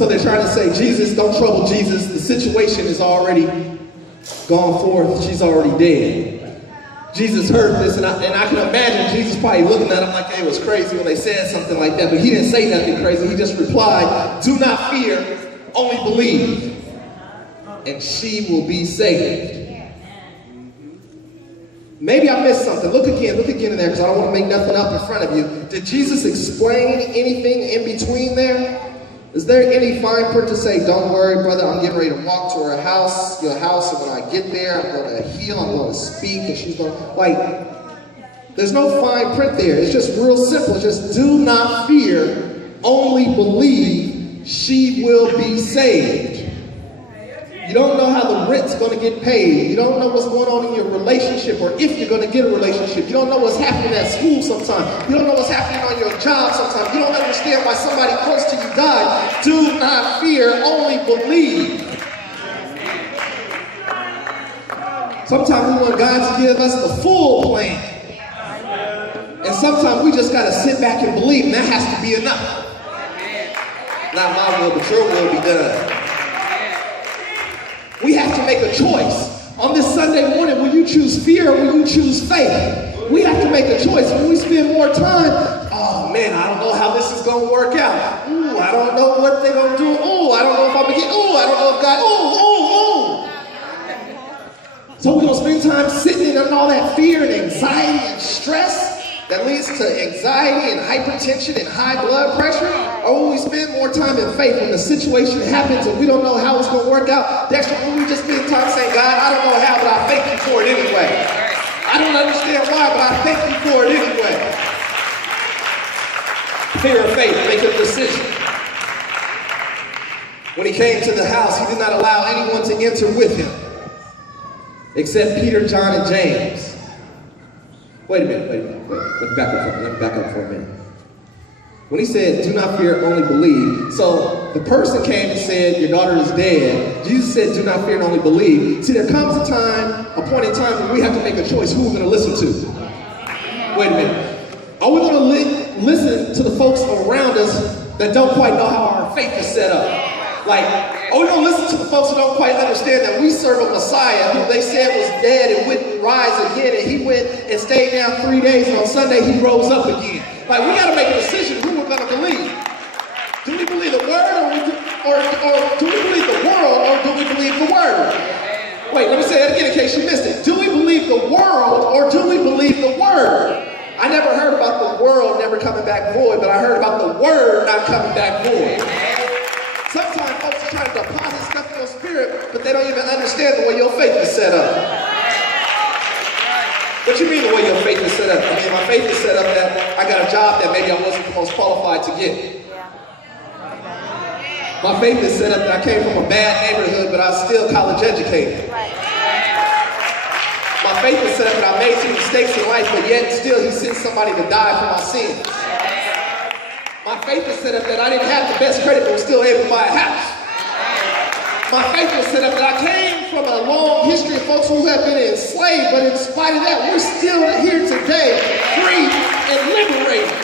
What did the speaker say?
So they're trying to say, Jesus, don't trouble Jesus. The situation is already gone forth. She's already dead. Jesus heard this, and I can imagine Jesus probably looking at him like they was crazy when they said something like that, but he didn't say nothing crazy. He just replied, do not fear, only believe, and she will be saved. Maybe I missed something. Look again in there, because I don't want to make nothing up in front of you. Did Jesus explain anything in between there? Is there any fine print to say, don't worry, brother, I'm getting ready to walk to your house, and when I get there, I'm going to heal, I'm going to speak, and she's going to, there's no fine print there. It's just real simple. It's just do not fear, only believe, she will be saved. You don't know how the rent's going to get paid. You don't know what's going on in your relationship, or if you're going to get a relationship. You don't know what's happening at school sometimes. You don't know what's happening on your job sometimes. You don't understand why somebody close to you died. Do not fear, only believe. Sometimes we want God to give us the full plan. And sometimes we just got to sit back and believe, and that has to be enough. Not my will, but your will be done. We have to make a choice. On this Sunday morning, will you choose fear or will you choose faith? We have to make a choice. When we spend more time, oh man, I don't know how this is going to work out. Ooh, I don't know what they're going to do. Ooh, I don't know if I'm going to get, ooh, I don't know if God, ooh. So we're going to spend time sitting in all that fear and anxiety and stress that leads to anxiety and hypertension and high blood pressure? Or will we spend more time in faith when the situation happens and we don't know how it's going to work out? Dexter, will we just spend time saying, God, I don't know how, but I thank you for it anyway. I don't understand why, but I thank you for it anyway. Fear of faith, make a decision. When he came to the house, he did not allow anyone to enter with him, except Peter, John, and James. Wait a minute. Let me back up for a minute. When he said, do not fear, only believe. So the person came and said, your daughter is dead. Jesus said, do not fear and only believe. See, there comes a point in time when we have to make a choice who we're going to listen to. Wait a minute. Are we going to listen to the folks around us that don't quite know how our faith is set up? Are we going to listen to the folks who don't quite understand that we serve a Messiah who they said was dead and wouldn't rise again, and he went and stayed down 3 days, and on Sunday he rose up again? We got to make a decision who we're going to believe. Do we believe the word, or do we believe the world, or do we believe the word? Wait, let me say that again in case you missed it. Do we believe the world, or do we believe the word? I never heard about the world never coming back void, but I heard about the word not coming back void. Sometimes folks are trying to deposit stuff in your spirit, but they don't even understand the way your faith is set up. What you mean the way your faith is set up? I mean, my faith is set up that I got a job that maybe I wasn't the most qualified to get. My faith is set up that I came from a bad neighborhood, but I was still college educated. My faith is set up that I made some mistakes in life, but yet still he sent somebody to die for my sins. My faith is set up that I didn't have the best credit, but was still able to buy a house. My faith is set up that I came from a long history of folks who have been enslaved, but in spite of that, we're still here today, free and liberated.